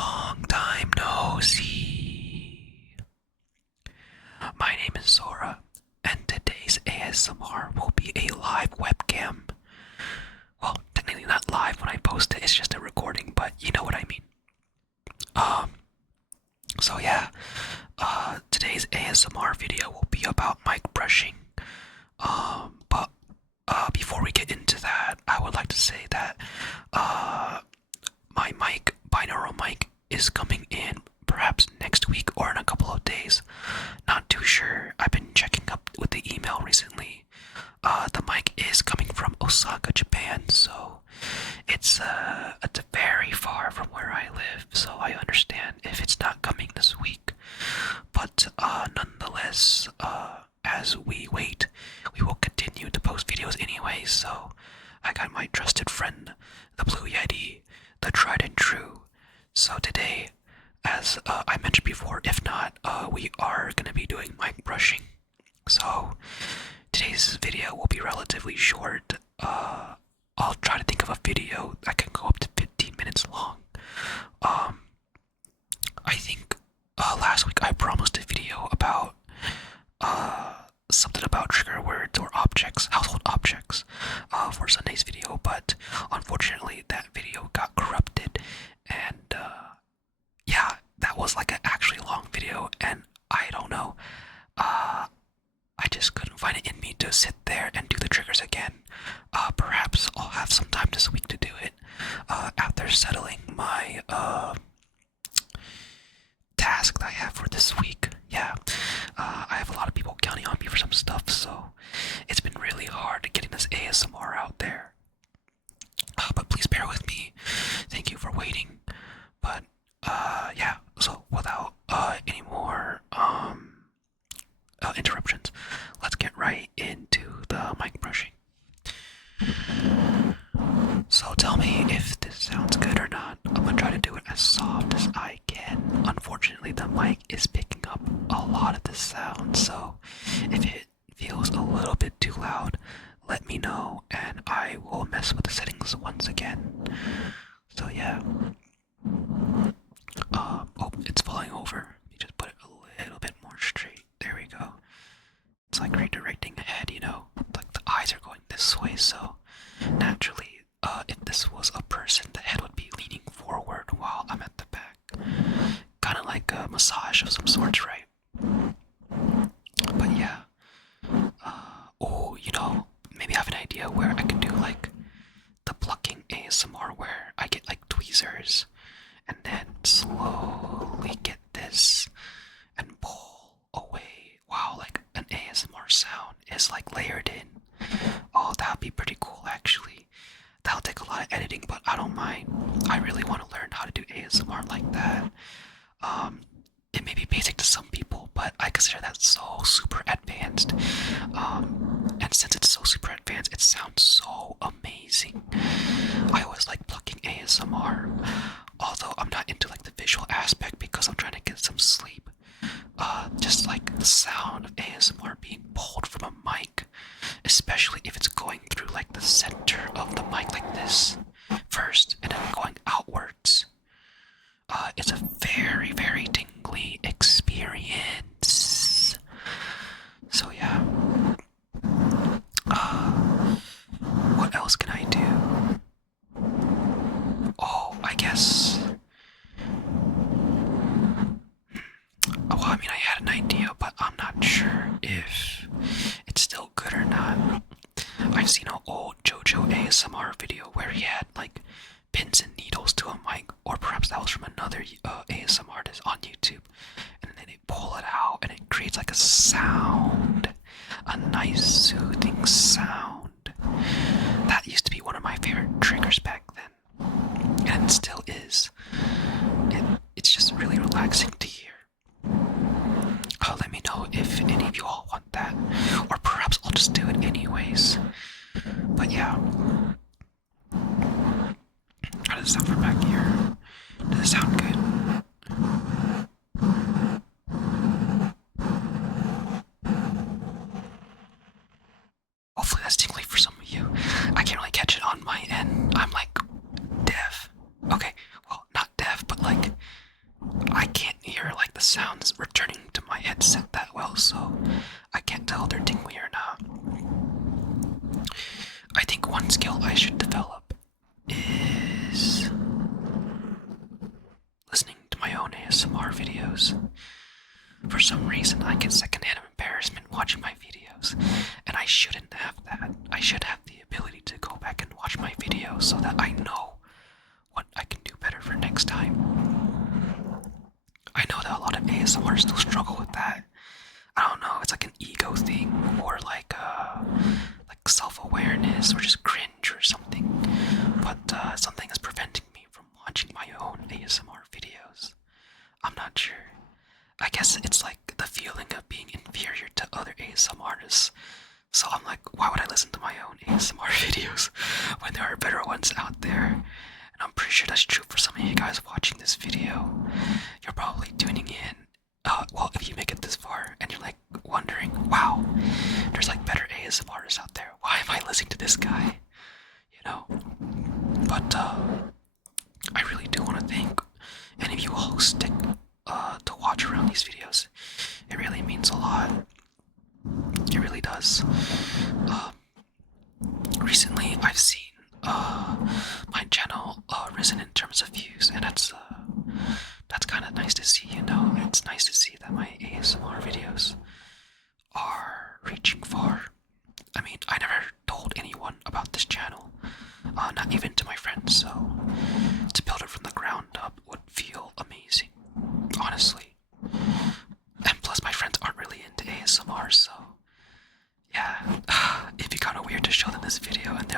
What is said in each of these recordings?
Long time no see. My name is Zora, and today's ASMR will be a live webcam. Well, technically not live when I post it, it's just a recording, but you know what I mean. Um, so yeah, today's ASMR video will be about mic brushing. But before we get into that, I would like to say that my mic, binaural mic, is coming in perhaps next week or in a couple of days. Not too sure. I've been checking up with the email recently. The mic is coming from Osaka, Japan, so it's very far from where I live, so I understand if it's not coming this week. But nonetheless, as we wait, we will continue to post videos anyway, so I got my trusted friend, the Blue Yeti, the tried and true. So today, as I mentioned before, if not, we are going to be doing mic brushing. So today's video will be relatively short. I'll try to think of a video that can go up to 15 minutes long. I think last week I promised a video about something about trigger words or objects, household objects, for Sunday's video, but unfortunately that video got corrupted, and yeah, that was like an actually long video, and I don't know, I just couldn't find it in me to sit there and do the triggers again. Perhaps I'll have some time this week to do it, after settling my task that I have for this week. Yeah, I have a lot of people counting on me for some stuff, so it's been really hard getting this ASMR out there. But please bear with me. Thank you for waiting. But yeah. So without any more interruptions, let's get right into the mic brushing. So tell me if this sounds good or not. I'm gonna try to do it as soft as I can. Unfortunately, the mic is picking up a lot of the sound, so if it feels a little bit too loud, let me know and I will mess with the settings once again. So yeah. Oh, it's falling over. Let me just put it a little bit more straight. There we go. It's like redirecting ahead, you know? Like the eyes are going this way, so naturally, if this was a person, the head would be leaning forward while I'm at the back. Kind of like a massage of some sorts, right? But yeah. Oh, you know, maybe I have an idea where I can do like the plucking ASMR where I get like tweezers and then slowly get this and pull away while like an ASMR sound is like layered in. Oh, that would be pretty cool actually. That'll take a lot of editing, but I don't mind. I really want to learn how to do ASMR like that. It may be basic to some people, but I consider that so super advanced. And since it's so super advanced, it sounds so amazing. I always like plucking ASMR, although I'm not into like the visual aspect because I'm trying to get some sleep. Just like the sound of ASMR being pulled from a mic, especially if it's going through like the center of the mic like this first and then going outwards. It's a very, very tingly experience. So yeah. What else can I do? Oh, I guess. Well, I mean, I had an idea, but I'm not sure if it's still good or not. I've seen an old JoJo ASMR video where he had like pins and needles to a mic, or perhaps that was from another ASMR artist on YouTube, and then they pull it out and it creates like a sound, a nice soothing sound. That used to be one of my favorite triggers back then, and it still is. It's just really relaxing to hear. Let me know if any of you all want that, or perhaps I'll just do it anyways. But yeah. How does it sound from back here? Does it sound good? Hopefully that's tingly for some of you. I can't really catch it on my end. I'm like deaf. Okay, well, not deaf, but like I should develop is listening to my own ASMR videos. For some reason, I get secondhand embarrassment watching my videos, and I shouldn't have that. I should have the ability to go back and watch my videos so that I know what I can do better for next time. I know that a lot of ASMR still struggle with that. I don't know, it's like an ego thing, or like self-awareness, or just cringe or something. But something is preventing me from watching my own ASMR videos. I'm not sure. I guess it's like the feeling of being inferior to other ASMR artists. So I'm like, why would I listen to my own ASMR videos when there are better ones out there? And I'm pretty sure that's true for some of you guys watching this video. You're probably tuning in. Well, if you make it this far and you're like wondering, wow, there's like better ASMR artists out there. Why am I listening to this guy? You know? But I really do want to thank any of you all who stick to watch around these videos. It really means a lot. It really does. Recently, I've seen my channel risen in terms of views, and that's kind of nice to see. You know, it's nice to see that my ASMR videos are reaching far. I mean, I never told anyone about this channel, not even to my friends. So to build it from the ground up would feel amazing, honestly. And plus, my friends aren't really into ASMR, so yeah, it'd be kind of weird to show them this video, and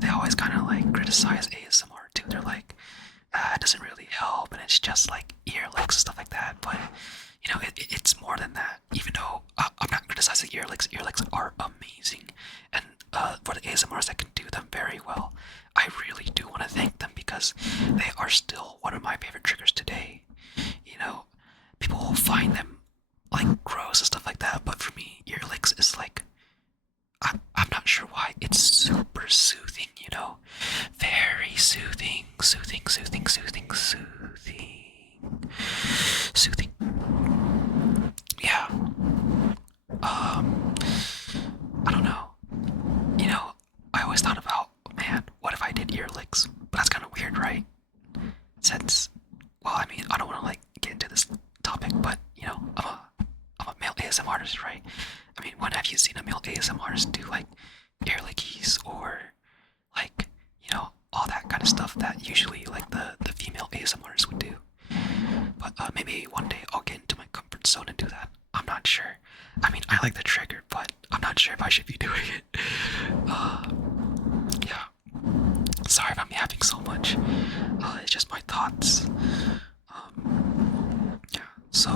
they always kind of like criticize ASMR too. They're like, it doesn't really help, and it's just like ear licks and stuff like that. But you know, it's more than that. Even though I'm not criticizing ear licks are amazing, and for the ASMRs that can do them very well, I really do want to thank them because they are still one of my favorite triggers today. You know, people will find them like gross and stuff like that, but for me, ear licks is like, I'm not sure why, it's super soothing, you know? Very soothing, soothing, soothing, soothing, soothing, soothing. Yeah. I don't know. You know, I always thought about, man, what if I did ear licks? But that's kind of weird, right? Since, well, I mean, I don't want to like get into this topic, but you know, I'm a male ASMR artist, right? I mean, when have you seen a male ASMR artist do like ear lickies or like, you know, all that kind of stuff that usually like the female ASMR artists would do? But maybe one day I'll get into my comfort zone and do that. I'm not sure. I mean, I like the trigger, but I'm not sure if I should be doing it. Yeah. Sorry if I'm yapping so much. It's just my thoughts. Yeah. So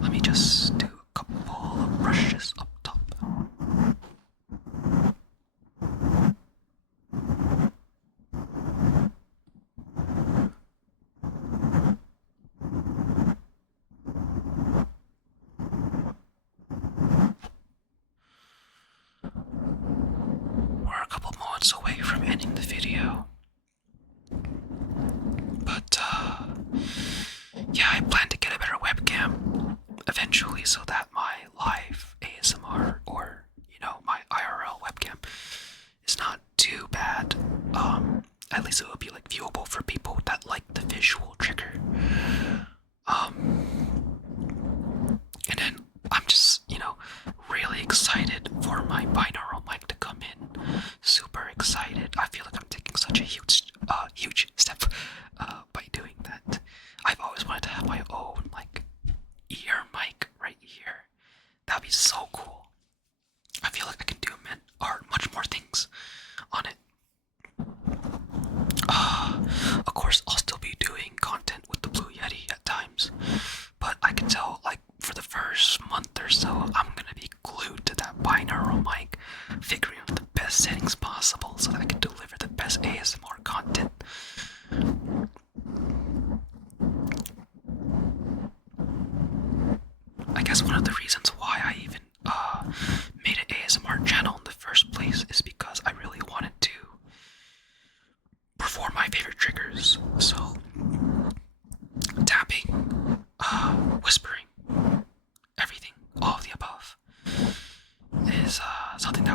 let me just do a couple of brushes up top. We're a couple moments away from ending the video. But, yeah, I plan to get a better webcam eventually so that my live ASMR or, you know, my IRL webcam is not too bad. At least it will be like viewable for people that like the visual trigger. And then I'm just, you know, really excited for my binaural mic to come in. Super excited. I feel like I'm taking such a huge step by doing that. I've always wanted to have my own like ear mic right here. That'd be so cool. I feel like I can do much more things on it. Of course, I'll still be doing content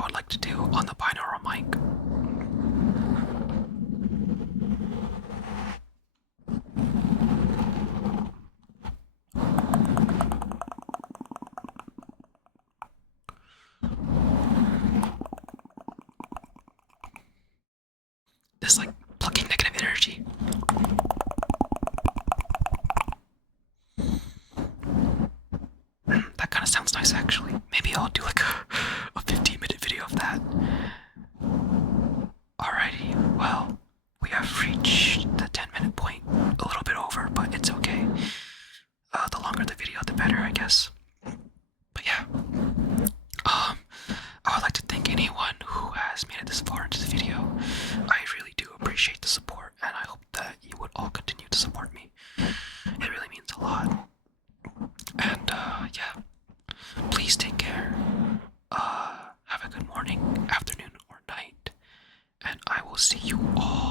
would like to do on the binaural mic. This like plucking negative energy. That kind of sounds nice actually. Maybe I'll do like a 15-minute video of that. Alrighty, well, we have reached the 10-minute point. A little bit over, but it's okay. The longer the video, the better, I guess. But yeah, I would like to thank anyone who has made it this far into the video. I really do appreciate the support, and I hope that you would all continue to support me. It really means a lot. And yeah, please take care. Have a good morning, afternoon, or night, and I will see you all